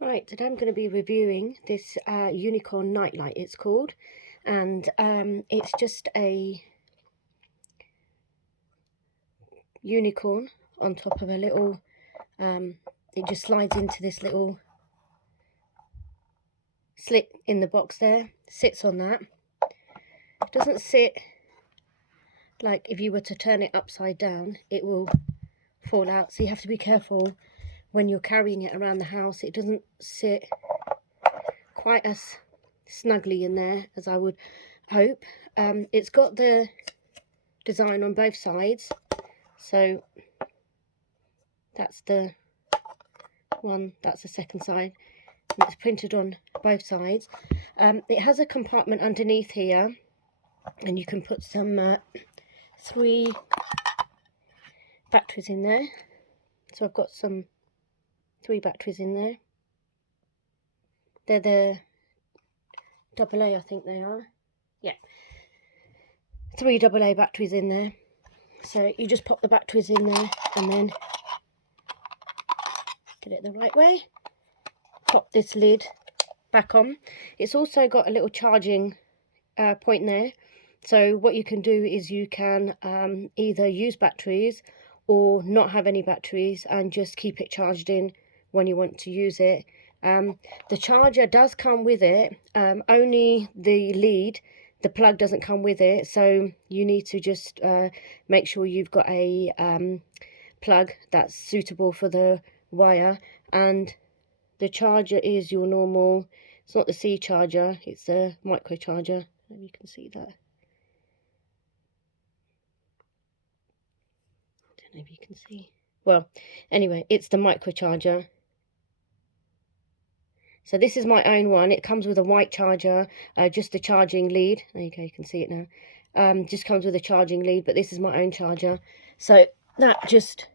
Right, today I'm going to be reviewing this unicorn nightlight, it's called, and it's just a unicorn on top of a little, it just slides into this little slit in the box there, sits on that. It doesn't sit like if you were to turn it upside down, it will fall out, so you have to be careful when you're carrying it around the house. It doesn't sit quite as snugly in there as I would hope. It's got the design on both sides, so that's the one, that's the second side, and it's printed on both sides. It has a compartment underneath here, and you can put some 3 batteries in there. So I've got some 3 batteries in there. They're the AA, I think they are. Yeah, 3 AA batteries in there. So you just pop the batteries in there and then get it the right way. Pop this lid back on. It's also got a little charging point there. So what you can do is you can either use batteries or not have any batteries and just keep it charged in when you want to use it. The charger does come with it, only the lead, the plug doesn't come with it, so you need to just make sure you've got a plug that's suitable for the wire. And the charger is your normal, it's not the C charger, it's a micro charger. Maybe you can see that. I don't know if you can see. Well, anyway, it's the micro charger. So this is my own one. It comes with a white charger, just the charging lead. There you go, you can see it now. Just comes with a charging lead, but this is my own charger. So that just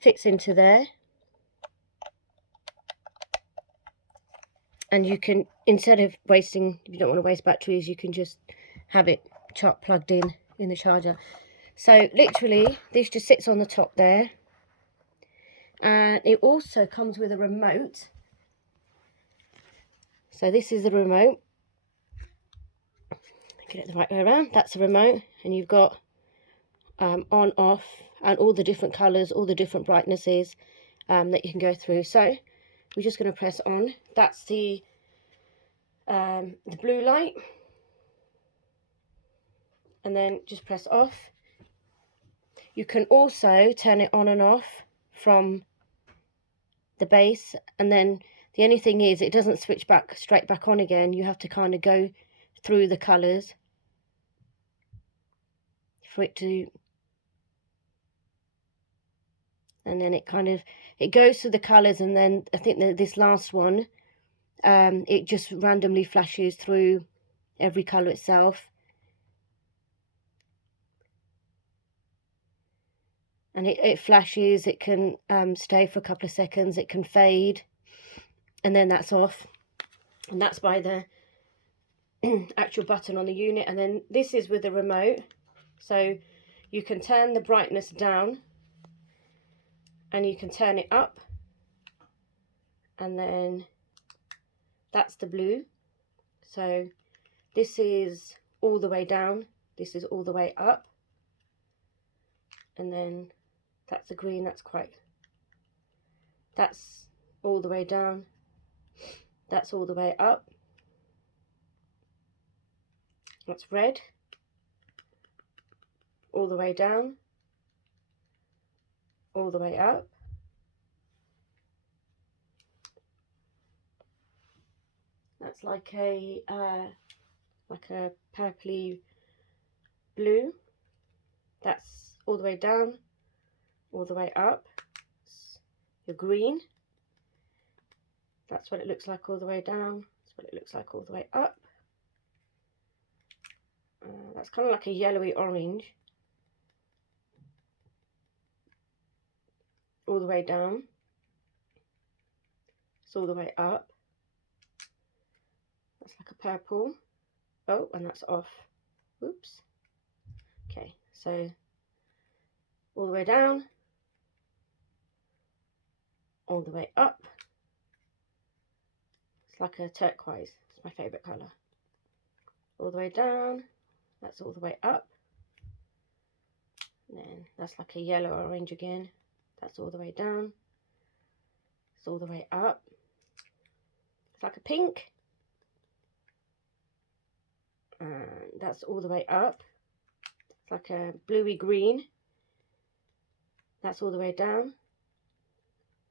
fits into there. And you can, instead of wasting, if you don't want to waste batteries, you can just have it plugged in the charger. So literally, this just sits on the top there. And it also comes with a remote. So this is the remote. Get it the right way around. That's the remote, and you've got on, off, and all the different colours, all the different brightnesses that you can go through. So we're just going to press on. That's the blue light, and then just press off. You can also turn it on and off from the base, and then the only thing is it doesn't switch back straight back on again. You have to kind of go through the colours for it to, and then it kind of, it goes through the colours, and then I think that this last one, it just randomly flashes through every colour itself. And it flashes, it can stay for a couple of seconds, it can fade, and then that's off. And that's by the actual button on the unit. And then this is with the remote, so you can turn the brightness down and you can turn it up, and then that's the blue. So this is all the way down, this is all the way up, and then that's the green, that's all the way down, that's all the way up, that's red, all the way down, all the way up, that's like a purpley blue, that's all the way down, all the way up. Your green, that's what it looks like all the way down, that's what it looks like all the way up. That's kind of like a yellowy orange, all the way down, it's all the way up. That's like a purple. Oh, and that's off. Oops. Okay, so all the way down, all the way up, It's like a turquoise. It's my favourite colour. All the way down. That's all the way up. And then that's like a yellow orange again. That's all the way down. It's all the way up. It's like a pink. And that's all the way up. It's like a bluey green. That's all the way down.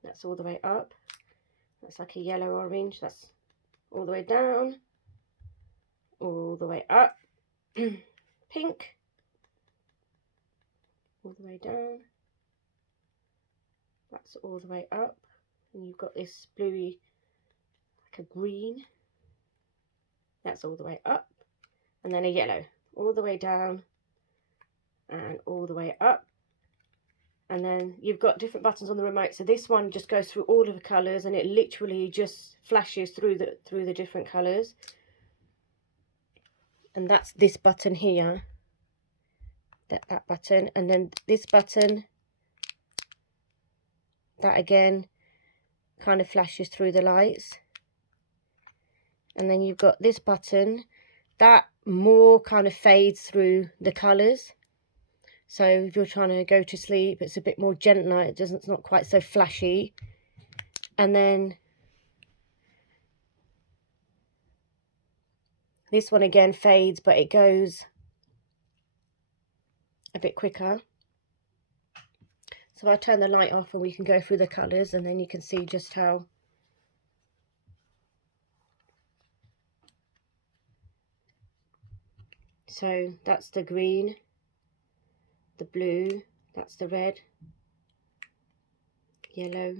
That's all the way up. That's like a yellow orange. That's all the way down. All the way up. Pink. All the way down. That's all the way up. And you've got this bluey, like a green. That's all the way up. And then a yellow. All the way down. And all the way up. And then you've got different buttons on the remote. So this one just goes through all of the colours, and it literally just flashes through the different colours. And that's this button here. That button. And then this button, that again kind of flashes through the lights. And then you've got this button that more kind of fades through the colours. So if you're trying to go to sleep, it's a bit more gentler. It's not quite so flashy. And then this one again fades, but it goes a bit quicker. So I'll turn the light off and we can go through the colours, and then you can see just how so that's the green, the blue, that's the red, yellow.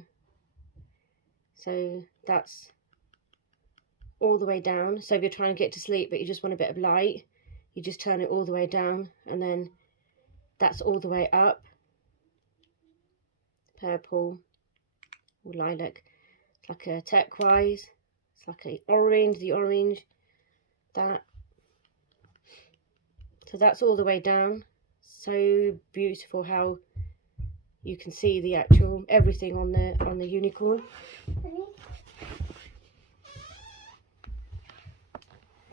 So that's all the way down. So if you're trying to get to sleep but you just want a bit of light, you just turn it all the way down, and then that's all the way up. Purple or lilac. It's like a turquoise. It's like a orange, the orange. That. So that's all the way down. So beautiful how you can see the actual everything on the unicorn.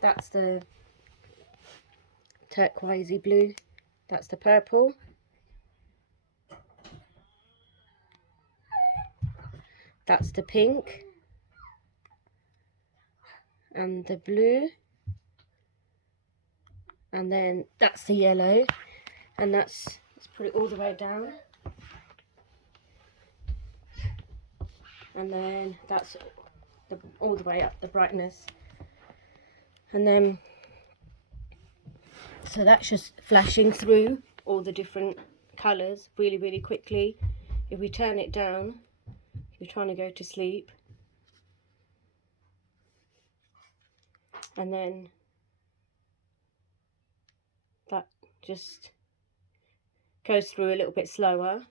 That's the turquoisey blue. That's the purple. That's the pink. And the blue. And then that's the yellow. And let's put it all the way down. And then that's all the way up, the brightness. And then, so that's just flashing through all the different colours really, really quickly. If we turn it down, if you're trying to go to sleep, and then that just goes through a little bit slower.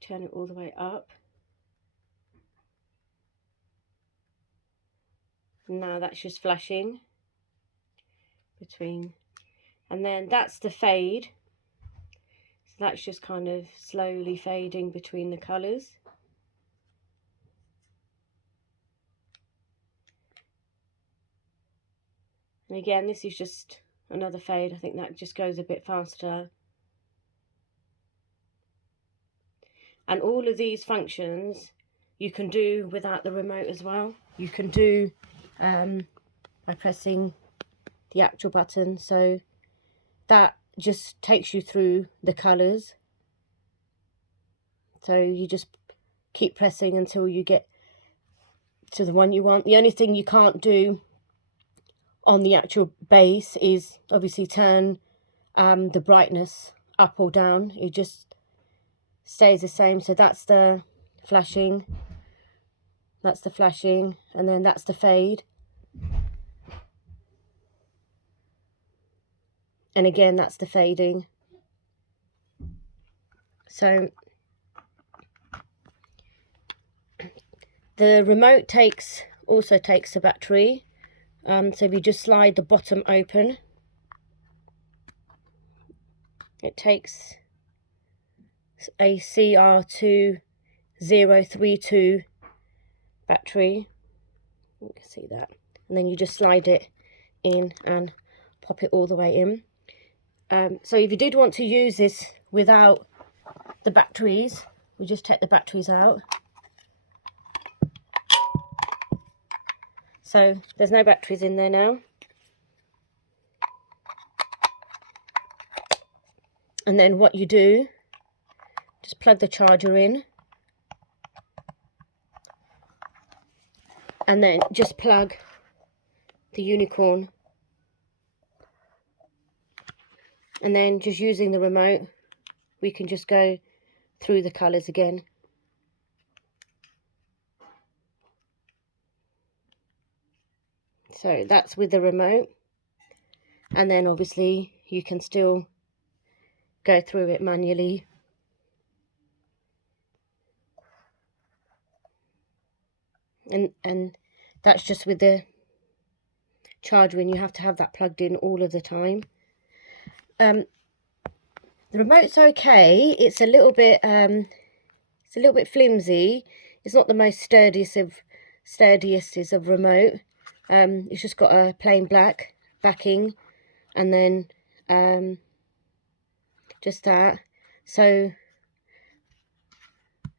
Turn it all the way up. Now that's just flashing between, and then that's the fade. So that's just kind of slowly fading between the colours. And again, this is just another fade. I think that just goes a bit faster. And all of these functions you can do without the remote as well. You can do by pressing the actual button. So that just takes you through the colours. So you just keep pressing until you get to the one you want. The only thing you can't do on the actual base is obviously turn the brightness up or down. It just stays the same. So that's the flashing, that's the flashing, and then that's the fade. And again, that's the fading. So the remote also takes a battery. So if you just slide the bottom open, it takes a CR2032 battery. You can see that. And then you just slide it in and pop it all the way in. So if you did want to use this without the batteries, we just take the batteries out. So there's no batteries in there now. And then what you do, just plug the charger in. And then just plug the unicorn. And then just using the remote, we can just go through the colours again. So that's with the remote. And then obviously you can still go through it manually. And that's just with the charger, and you have to have that plugged in all of the time. The remote's okay. It's a little bit flimsy. It's not the most sturdiest of remote. It's just got a plain black backing, and then just that. So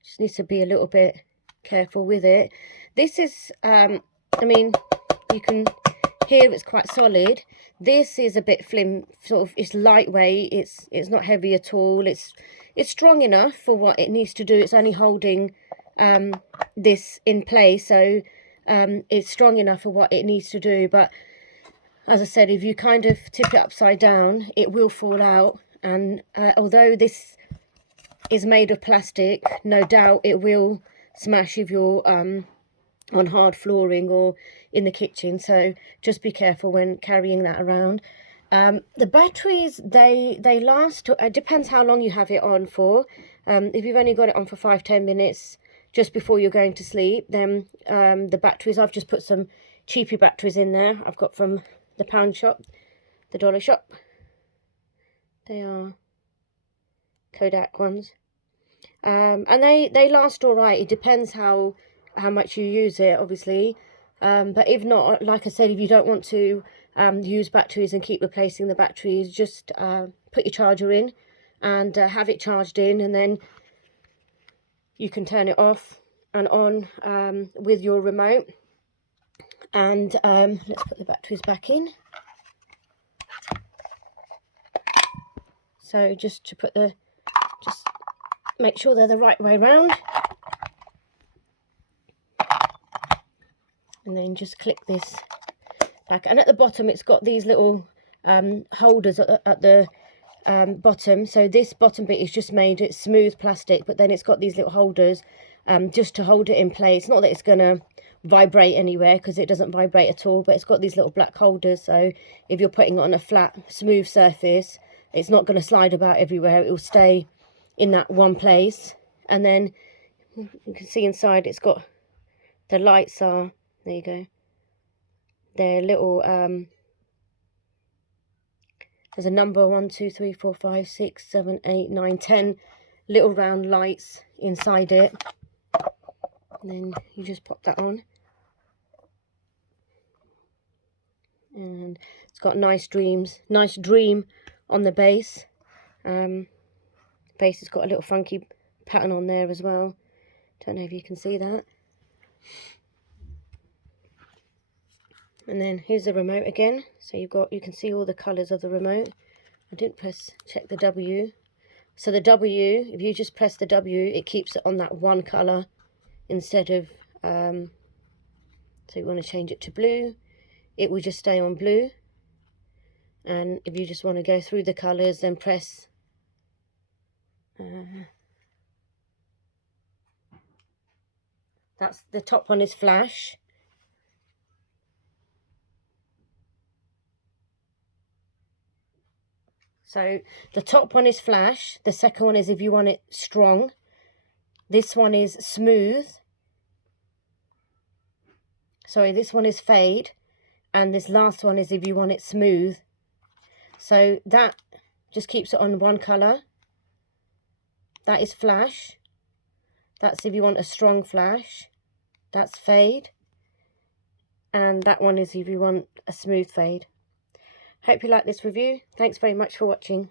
just need to be a little bit careful with it. This is I mean, you can hear it's quite solid. This is a bit it's lightweight. It's not heavy at all. It's strong enough for what it needs to do. It's only holding this in place, so it's strong enough for what it needs to do. But as I said, if you kind of tip it upside down, it will fall out. And although this is made of plastic, no doubt it will smash if you're on hard flooring or in the kitchen. So just be careful when carrying that around. The batteries, they last, it depends how long you have it on for. If you've only got it on for 5-10 minutes just before you're going to sleep, then the batteries, I've just put some cheapy batteries in there. I've got from the pound shop, the dollar shop. They are Kodak ones. And they last all right. It depends how much you use it, obviously. But if not, like I said, if you don't want to use batteries and keep replacing the batteries, just put your charger in and have it charged in, and then you can turn it off and on with your remote. And let's put the batteries back in. So just make sure they're the right way around. And then just click this back. And at the bottom, it's got these little holders at the bottom. So this bottom bit is just made, it's smooth plastic, but then it's got these little holders just to hold it in place. Not that it's going to vibrate anywhere, because it doesn't vibrate at all, but it's got these little black holders. So if you're putting it on a flat, smooth surface, it's not going to slide about everywhere. It will stay in that one place. And then you can see inside it's got the lights are, there you go, they're little there's a number 1 2 3 4 5 6 7 8 9 10 little round lights inside it. And then you just pop that on, and it's got nice dream on the base. Base has got a little funky pattern on there as well. Don't know if you can see that. And then here's the remote again. So you can see all the colours of the remote. I didn't check the W. So the W, if you just press the W, it keeps it on that one colour instead of, so you want to change it to blue, it will just stay on blue. And if you just want to go through the colours, then press that's the top one is flash. So the top one is flash, the second one is if you want it strong, this one is smooth, sorry, this one is fade, and this last one is if you want it smooth. So that just keeps it on one colour. That is flash. That's if you want a strong flash. That's fade. and that one is if you want a smooth fade. Hope you like this review. Thanks very much for watching.